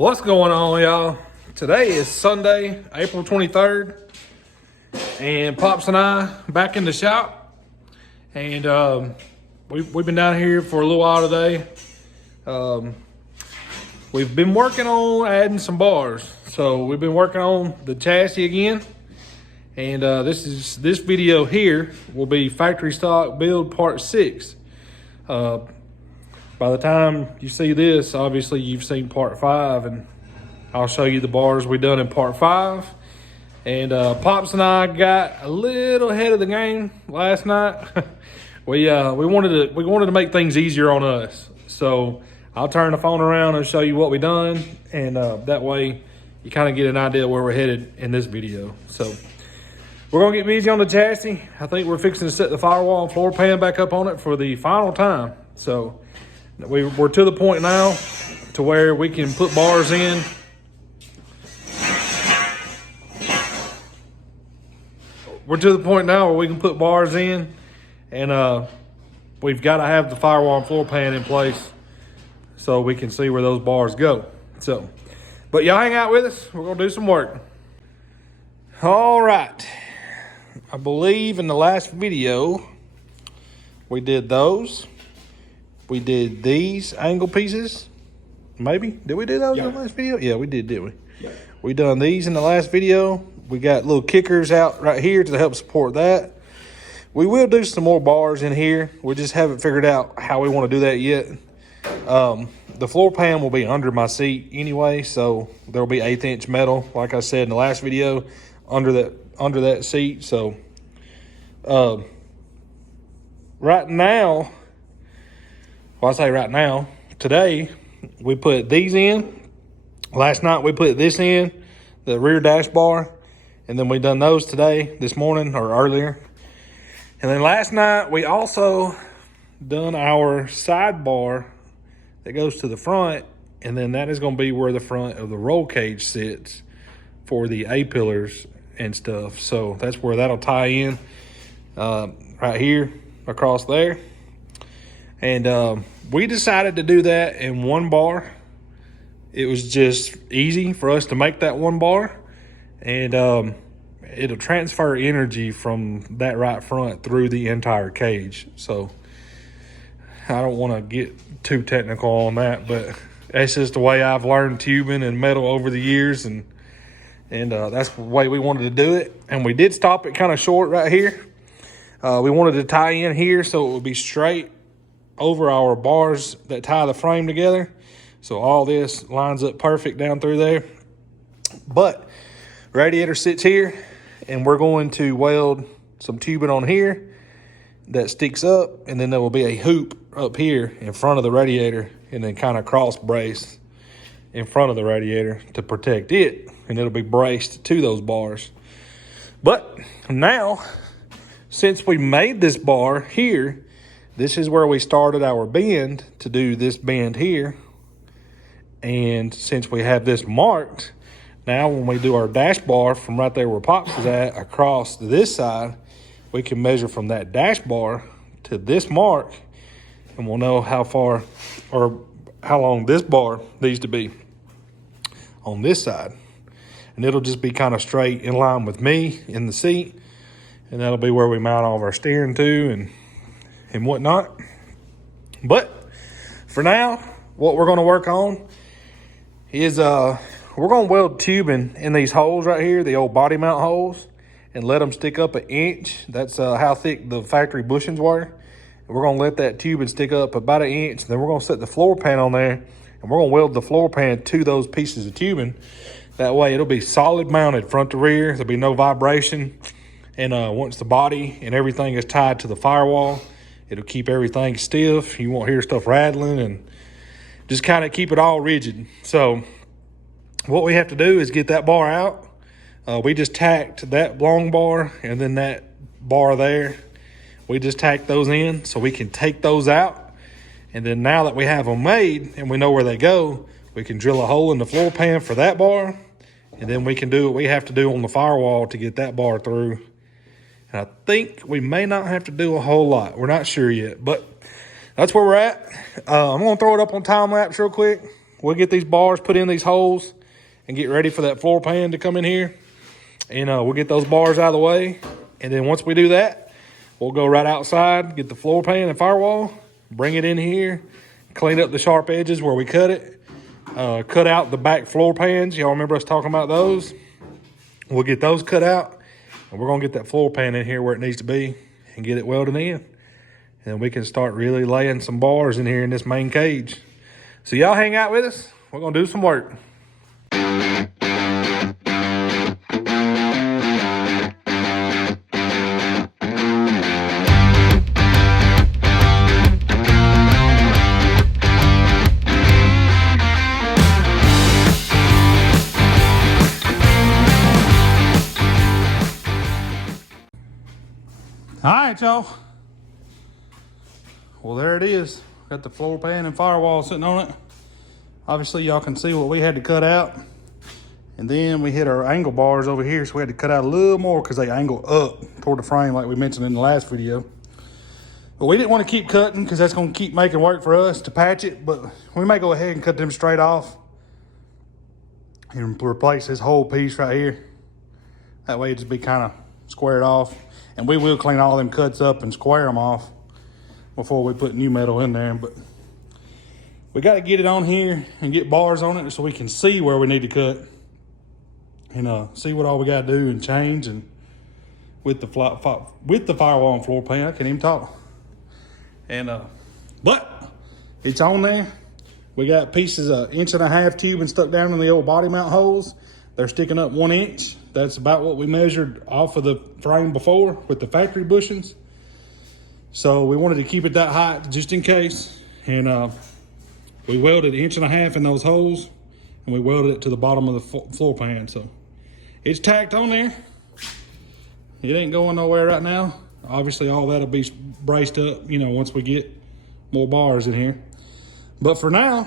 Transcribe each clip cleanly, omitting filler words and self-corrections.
What's going on, y'all? Today is Sunday, April 23rd, and Pops and I back in the shop. And we've been down here for a little while today. We've been working on adding some bars. So we've been working on the chassis again. And this video here will be factory stock build part 6. By the time you see this, obviously you've seen part 5, and I'll show you the bars we done in part 5. And Pops and I got a little ahead of the game last night. we wanted to make things easier on us. So I'll turn the phone around and show you what we done, and that way you kind of get an idea where we're headed in this video. So we're gonna get busy on the chassis. I think we're fixing to set the firewall and floor pan back up on it for the final time. So we're to the point now to where we can put bars in. We're to the point now where we can put bars in, and we've got to have the firewall and floor pan in place so we can see where those bars go. So, but y'all hang out with us. We're gonna do some work. All right. I believe in the last video we did those. We did these angle pieces. Maybe. Did we do those in the last video? Yeah, we did, didn't we? Yeah. We done these in the last video. We got little kickers out right here to help support that. We will do some more bars in here. We just haven't figured out how we want to do that yet. The floor pan will be under my seat anyway, so there'll be 1/8" metal, like I said in the last video, under that seat. So right now, well, I say right now, today we put these in. Last night we put this in, the rear dash bar, and then we done those today, this morning or earlier. And then last night we also done our side bar that goes to the front, and then that is going to be where the front of the roll cage sits for the A-pillars and stuff. So that's where that'll tie in, right here across there. And we decided to do that in one bar. It was just easy for us to make that one bar, and it'll transfer energy from that right front through the entire cage. So I don't want to get too technical on that, but that's just the way I've learned tubing and metal over the years, and that's the way we wanted to do it. And we did stop it kind of short right here. We wanted to tie in here so it would be straight over our bars that tie the frame together. So all this lines up perfect down through there. But radiator sits here, and we're going to weld some tubing on here that sticks up, and then there will be a hoop up here in front of the radiator, and then kind of cross brace in front of the radiator to protect it, and it'll be braced to those bars. But now, since we made this bar here, this is where we started our bend to do this bend here. And since we have this marked, now when we do our dash bar from right there where Pops is at across to this side, we can measure from that dash bar to this mark, and we'll know how far or how long this bar needs to be on this side. And it'll just be kind of straight in line with me in the seat, and that'll be where we mount all of our steering to and whatnot. But for now, what we're going to work on is we're going to weld tubing in these holes right here, the old body mount holes, and let them stick up 1 inch. That's how thick the factory bushings were. And we're going to let that tubing stick up about 1 inch. And then we're going to set the floor pan on there, and we're going to weld the floor pan to those pieces of tubing. That way it'll be solid mounted front to rear. There'll be no vibration. And once the body and everything is tied to the firewall, it'll keep everything stiff. You won't hear stuff rattling, and just kind of keep it all rigid. So what we have to do is get that bar out. We just tacked that long bar and then that bar there. We just tacked those in so we can take those out. And then now that we have them made and we know where they go, we can drill a hole in the floor pan for that bar. And then we can do what we have to do on the firewall to get that bar through. And I think we may not have to do a whole lot. We're not sure yet, but that's where we're at. I'm going to throw it up on time lapse real quick we'll get these bars put in these holes and get ready for that floor pan to come in here. And we'll get those bars out of the way. And then once we do that, we'll go right outside, get the floor pan and firewall, bring it in here, clean up the sharp edges where we cut it, cut out the back floor pans. Y'all remember us talking about those? We'll get those cut out, and we're gonna get that floor pan in here where it needs to be and get it welded in. And we can start really laying some bars in here in this main cage. So y'all hang out with us. We're gonna do some work. All right, y'all. Well, there it is. Got the floor pan and firewall sitting on it. Obviously, y'all can see what we had to cut out. And then we hit our angle bars over here, so we had to cut out a little more because they angle up toward the frame like we mentioned in the last video. But we didn't want to keep cutting because that's going to keep making work for us to patch it. But we may go ahead and cut them straight off and replace this whole piece right here. That way it just be kind of squared off. And we will clean all them cuts up and square them off before we put new metal in there. But we got to get it on here and get bars on it so we can see where we need to cut and see what all we got to do and change. And with the firewall and floor pan, I can't even talk. And but it's on there. We got pieces of 1.5 inch tubing stuck down in the old body mount holes. They're sticking up 1 inch. That's about what we measured off of the frame before with the factory bushings. So we wanted to keep it that height just in case. And we welded 1.5 inch in those holes, and we welded it to the bottom of the floor pan. So it's tacked on there. It ain't going nowhere right now. Obviously all that'll be braced up, you know, once we get more bars in here. But for now,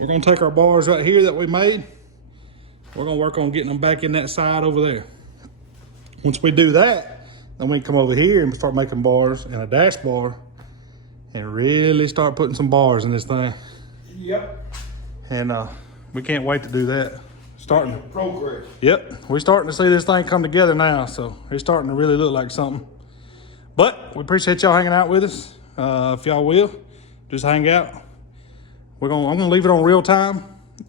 we're gonna take our bars right here that we made. We're gonna work on getting them back in that side over there. Once we do that, then we can come over here and start making bars and a dash bar and really start putting some bars in this thing. Yep. And we can't wait to do that. Starting progress. Yep, we're starting to see this thing come together now, so it's starting to really look like something. But we appreciate y'all hanging out with us. If y'all will, just hang out. I'm gonna leave it on real time,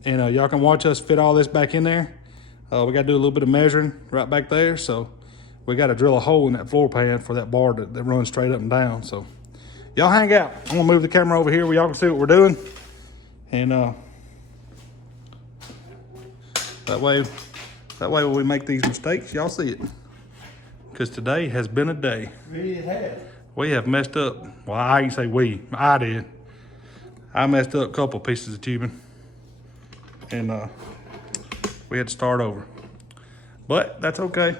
and y'all can watch us fit all this back in there. We got to do a little bit of measuring right back there, so we got to drill a hole in that floor pan for that bar that runs straight up and down. So y'all hang out. I'm gonna move the camera over here where y'all can see what we're doing, and that way when we make these mistakes, y'all see it. Because today has been a day. It has. We have messed up. Well, I ain't say we. I did. I messed up a couple pieces of tubing. And we had to start over. But that's okay.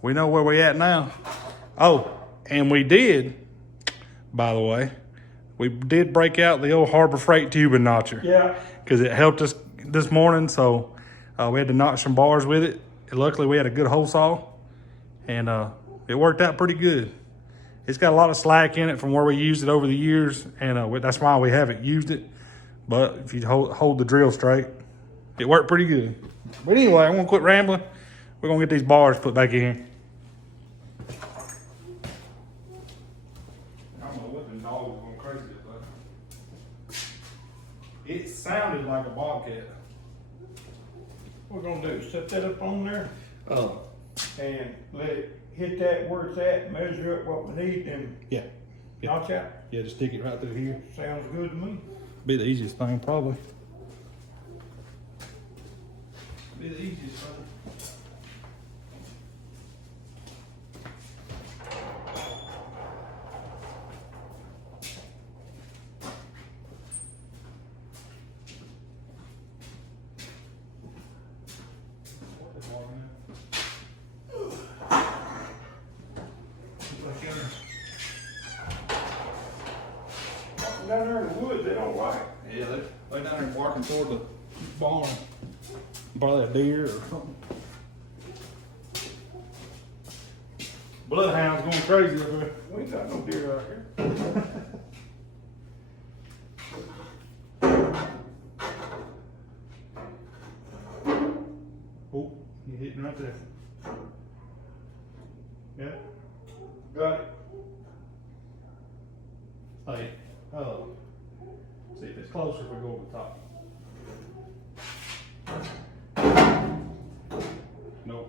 We know where we at now. Oh, and we did, by the way, we did break out the old Harbor Freight tubing notcher. Yeah. Because it helped us this morning, so we had to notch some bars with it. And luckily, we had a good hole saw, and it worked out pretty good. It's got a lot of slack in it from where we used it over the years, and that's why we haven't used it. But if you hold the drill straight, it worked pretty good. But anyway, I'm gonna quit rambling. We're gonna get these bars put back in here. I don't know what the dog was going crazy about. It sounded like a bobcat. What we're gonna do is set that up on there Oh. and let it hit that where it's at, measure up what we need, and Yeah. notch out. Yeah, just stick it right through here. Sounds good to me. Be the easiest thing, probably. Be the easiest thing. Down there in the woods, they don't like. Yeah, they down there walking toward the barn. Probably a deer or something. Bloodhound's going crazy up there. We ain't got no deer out here. hitting right there. Yeah. Got it. Hey, see if it's closer if we go over the top. Nope.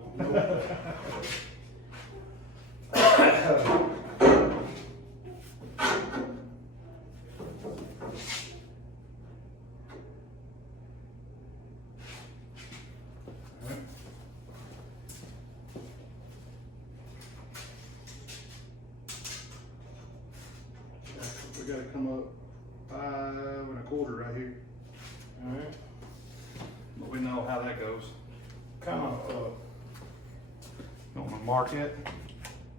We gotta come up 5 1/4 right here. Alright. But we know how that goes. Kind of, You want to mark it?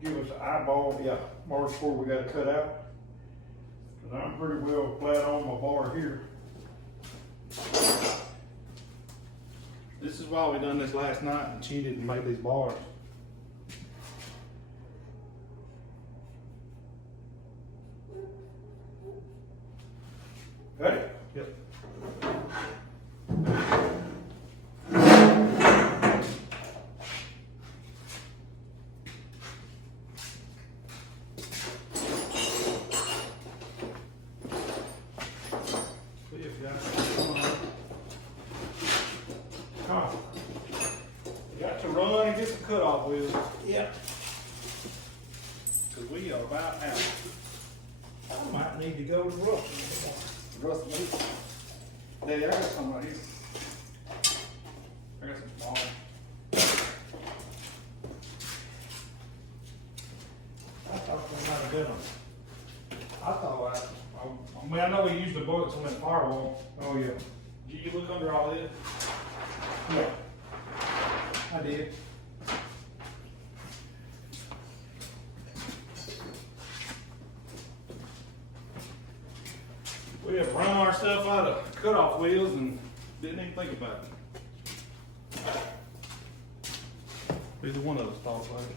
give us an eyeball, yeah, mark where we gotta cut out. Cause I'm pretty well flat on my bar here. This is why we done this last night and cheated and made these bars. Got it? Yep. Come on. You got to run and get some cutoff wheels, Yeah. because we are about out. I might need to go to Russell. Russell, Daddy, I got some right here. I got some small. I thought we might have done them. I thought I mean, I know we used the bullets on that firewall. Oh, yeah. Did you look under all this? Yeah. I did. We have run our stuff out of cutoff wheels and didn't even think about it. Either one of us thought about it.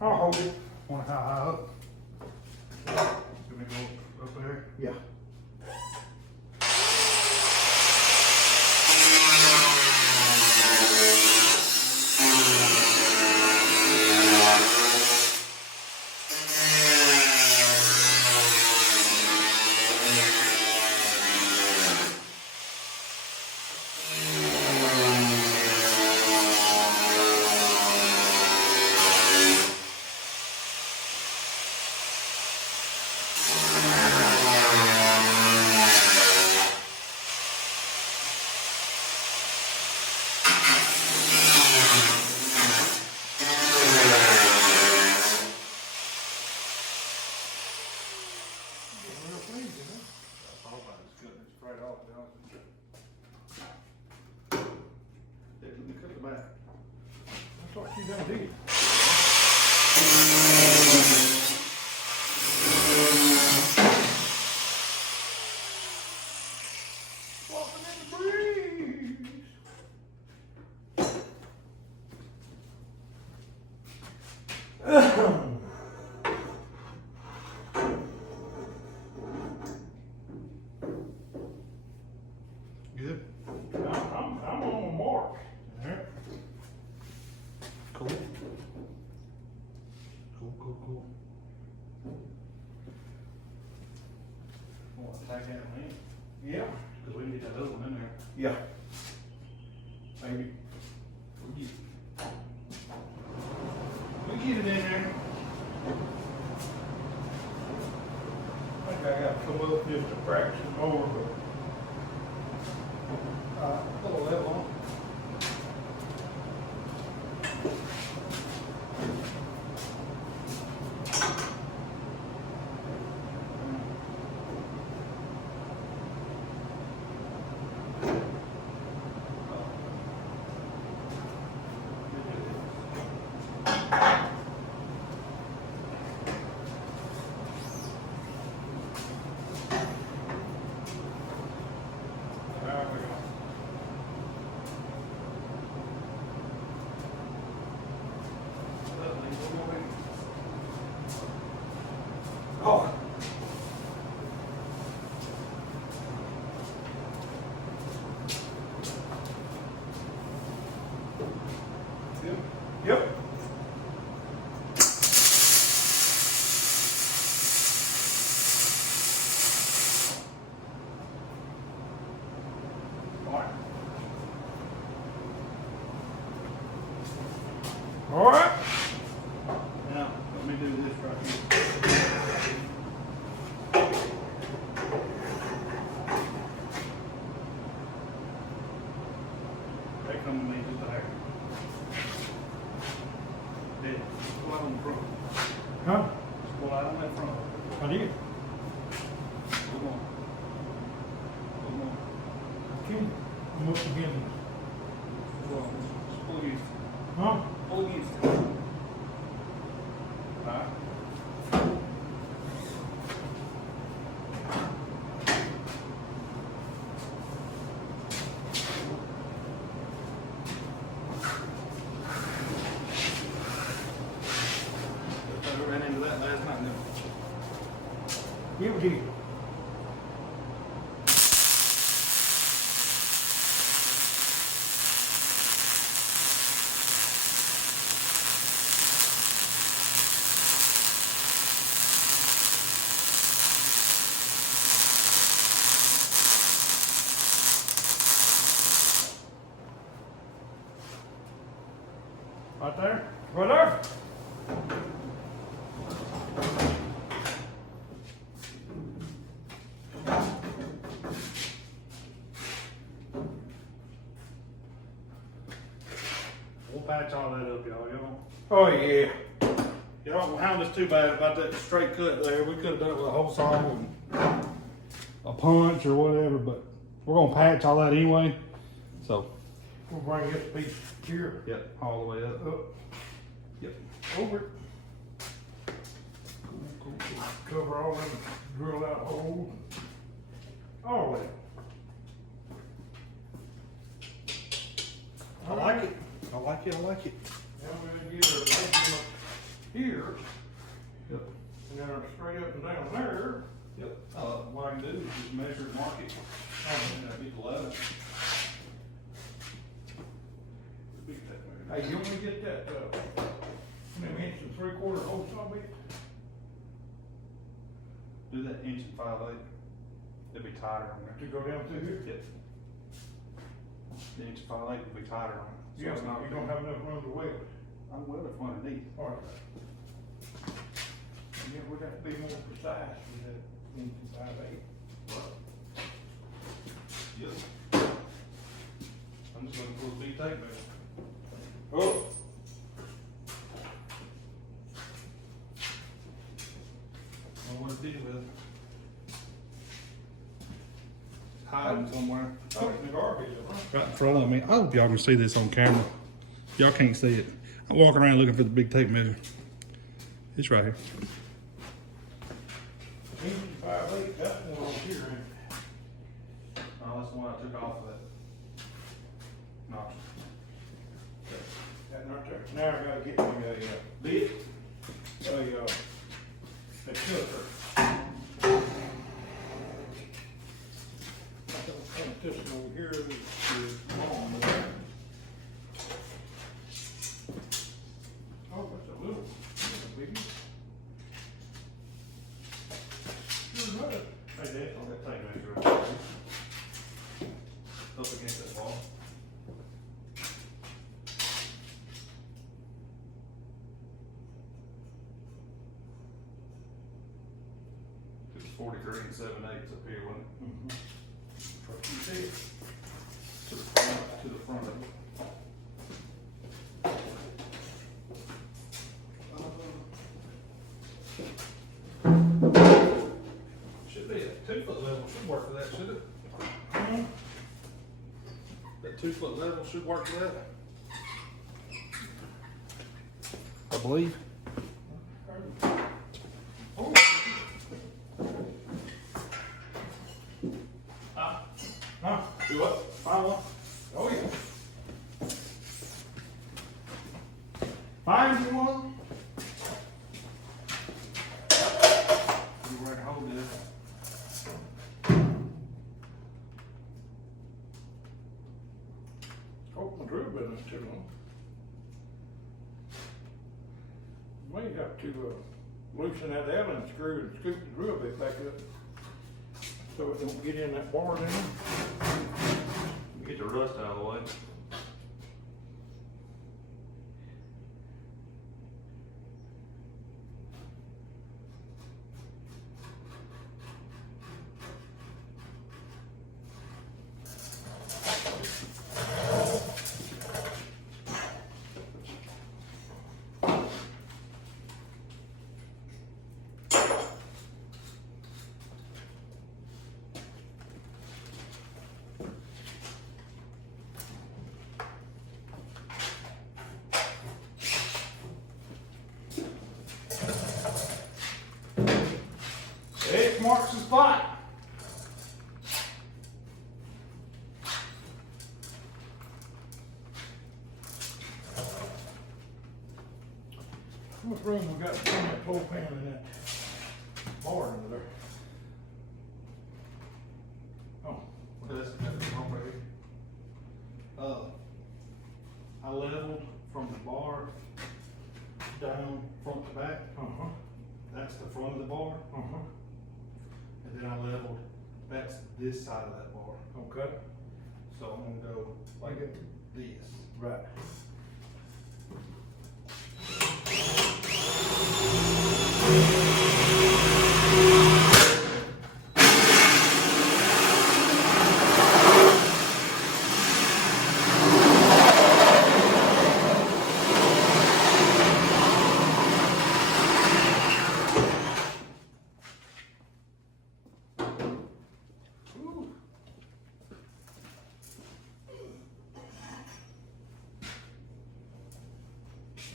I'll hold it. Want how high up? Let me go up there. Yeah. I thought you done did. Walking in the breeze. Good. I'm on the mark. Alright. Cool. Cool. Want to tag that one in? Yeah. Because we can get that other one in there. Yeah. Maybe. We get it in there. I think I gotta come up just a fraction more, but. Put a level on. All right. Now, let me do this right here. They come to me with the hair. Did pull out on the front. Huh? Just pull out on that front. I did. Come on. Come on. Okay. I'm up again. Well, just pull you. Huh? Pull you. Alright. I ran into that last night, didn't we? Yeah, we did. Right there? Right there? We'll patch all that up, y'all. Oh, yeah. Y'all don't hound us too bad about that straight cut there. We could have done it with a whole saw and a punch or whatever, but we're going to patch all that anyway. So, we'll bring this piece here. Yep, all the way up. Yep, over it. Cool. Cover all them drill out holes. All that. I like it. Now we're gonna get her up here. Yep. And then straight up and down there. Yep. What I can do is just measure and mark it. That'd be 11. Hey, you want me to get that, how many inch and 3/4 hole saw bit? Do that 1 5/8. It'll be tighter on there. To go down through here? Yep. The 1 5/8 will be tighter on it. So yeah, you don't have enough room to weld it. I'm welding from underneath. All right. Yeah, we got to be more precise with that 1 5/8. Yep. I'm just going to pull the big tape measure. Oh. Know what to do with it. It's hiding somewhere. Oh, it's in the garbage, right in front of me. I hope y'all can see this on camera. Y'all can't see it. I'm walking around looking for the big tape measure. It's right here. 5/8, that one over here, ain't it? Oh, that's the one I took off of that. No. Now I gotta get me a bit, a cutter. This one over here is long. Oh, that's a little biggie. Hey, Dad, on that tape measure up against that wall. It's 43 7/8 up here, wasn't it? Mm-hmm. You see it? To the front of it. Should be a 2-foot level, should work for that, should it? Mm-hmm. That 2-foot level should work for that. I believe. Oh. Huh? Do what? Firewall? Oh yeah. Find you one? You where I can hold this. Oh, my drill bit is too long. Well, you got to loosen that Allen screw and scoop the drill bit back up so it don't get in that bar down. Get the rust out of the way. How much room we got to put that floor pan in that bar under there? Oh, That's wrong right here. I leveled from the bar down front to back. That's the front of the bar. And then I leveled, that's this side of that bar. Okay. So I'm gonna go like this. Right.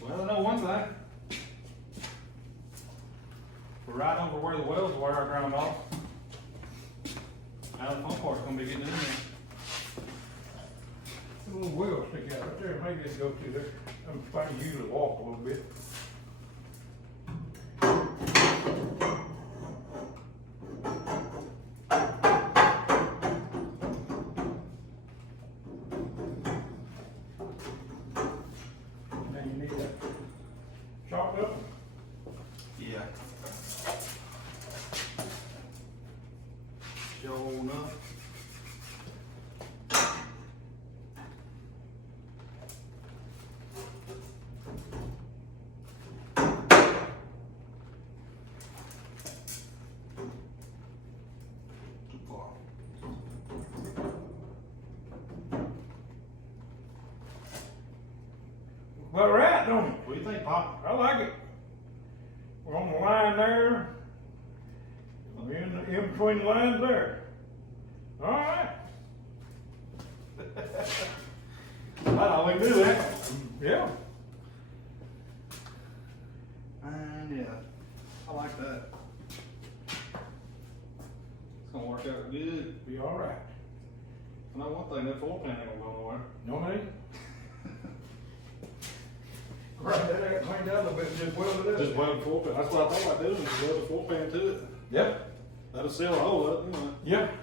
Well, I know one thing. We're right over where the wells were I ground off. Now the pump part's gonna be getting in there. A little wheel stick out right there, maybe it'd go through there. I'm trying to usually walk a little bit. Now you need that chopped up. Yeah. Sure enough. Too far. Well, right, don't it? What do you think, Pop? I like it. We're on the line there. We're in between the lines there. All right. That's all we do, eh? Yeah. And yeah, I like that. It's gonna work out good. Be all right. I know one thing, that floor pan ain't gonna go nowhere. No, mate. Right, that ain't cleaned out a little bit, just welded it up. Just weld the floor pan. That's what I think about doing, is weld the floor pan to it. Yep. That'll seal the hole up, you know. Yep.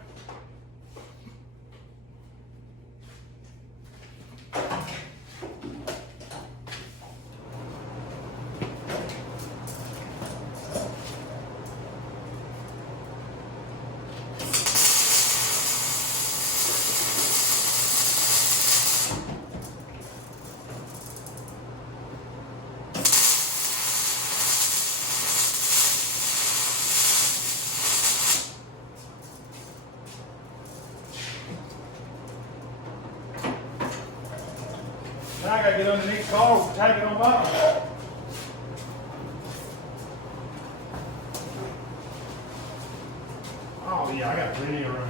Now I gotta get underneath the car and take it on bottom. Oh yeah, I got plenty of room.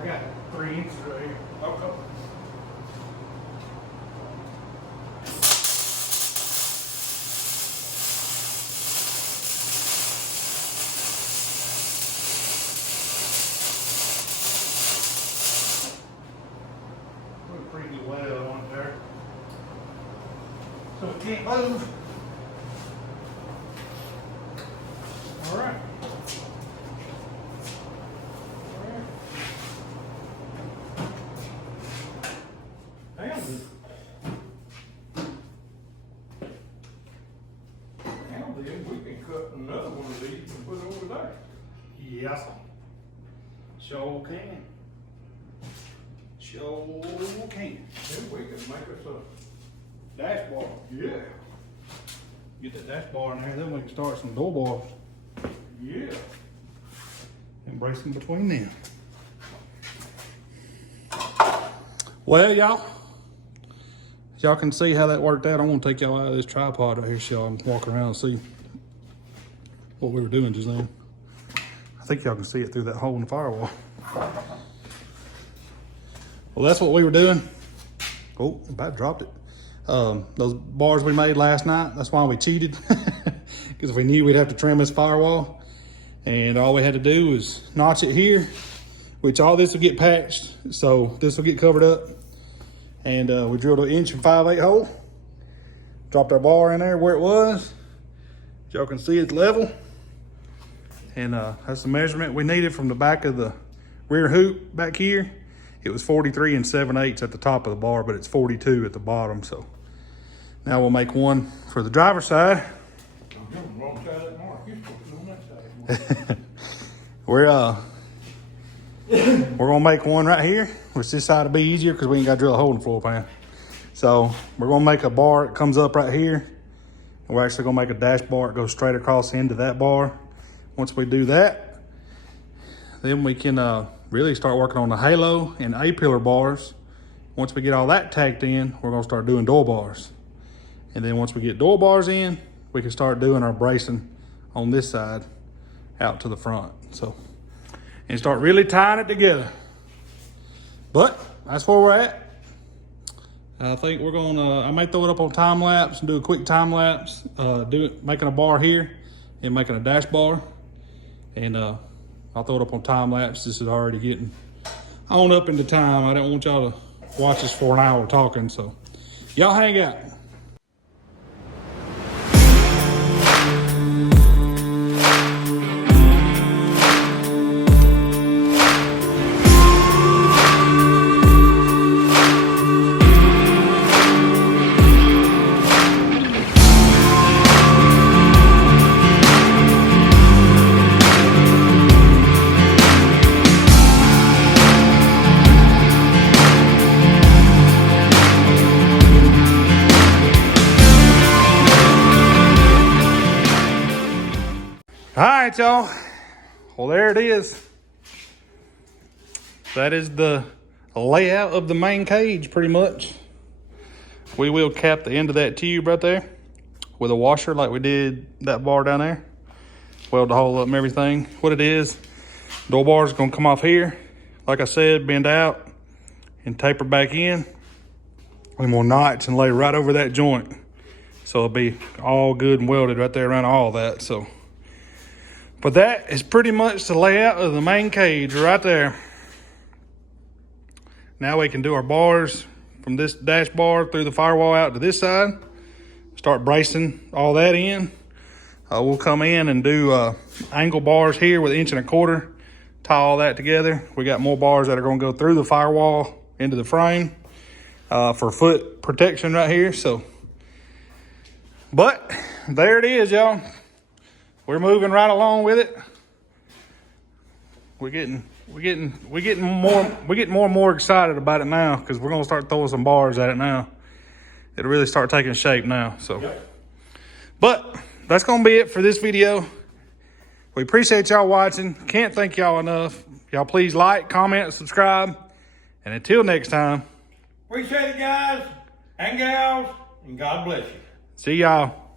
I got 3 inches right here. Okay. Put pretty well on there. So it can't move. All right. Damn. Now then, we can cut another one of these and put it over there. Yes. Sure can. Sure can. Then we can make us a, Dashboard. yeah, Get that dashboard in there, then we can start some door bars yeah. and brace them between them. Well, y'all, as y'all can see how that worked out, I want to take y'all out of this tripod right here so y'all can walk around and see what we were doing just then. I think y'all can see it through that hole in the firewall. Well, that's what we were doing. Oh, about dropped it. Those bars we made last night, that's why we cheated. Because we knew we'd have to trim this firewall. And all we had to do was notch it here, which all this will get patched. So this will get covered up. And we drilled an 1 5/8 hole. Dropped our bar in there where it was. Y'all can see it's level. And that's the measurement we needed from the back of the rear hoop back here. It was 43 7/8 at the top of the bar, but it's 42 at the bottom. So now we'll make one for the driver's side. We're gonna make one right here, which this side will be easier because we ain't gotta drill a hole in the floor pan. So we're gonna make a bar that comes up right here. And we're actually gonna make a dash bar that goes straight across into that bar. Once we do that, then we can really start working on the halo and A-pillar bars. Once we get all that tacked in, we're gonna start doing door bars. And then once we get door bars in, we can start doing our bracing on this side out to the front. So, and start really tying it together. But that's where we're at. I think we're gonna, I may throw it up on time lapse and do a quick time lapse, making a bar here and making a dash bar. And I'll throw it up on time lapse. This is already getting on up into time. I don't want y'all to watch this for an hour talking, so y'all hang out. All right, y'all. Well, there it is. That is the layout of the main cage, pretty much. We will cap the end of that tube right there with a washer like we did that bar down there. Weld the hole up and everything. What it is, door bar is gonna come off here. Like I said, bend out and taper back in. And we'll notch and lay right over that joint. So it'll be all good and welded right there around all that, so. But that is pretty much the layout of the main cage right there. Now we can do our bars from this dash bar through the firewall out to this side. Start bracing all that in. We'll come in and do angle bars here with 1.25 inches. Tie all that together. We got more bars that are gonna go through the firewall into the frame for foot protection right here. So, but there it is, y'all. We're moving right along with it. We're getting more and more excited about it now because we're gonna start throwing some bars at it now. It'll really start taking shape now. So, but that's gonna be it for this video. We appreciate y'all watching. Can't thank y'all enough. Y'all please like, comment, subscribe, and until next time. Appreciate it, guys and gals, and God bless you. See y'all.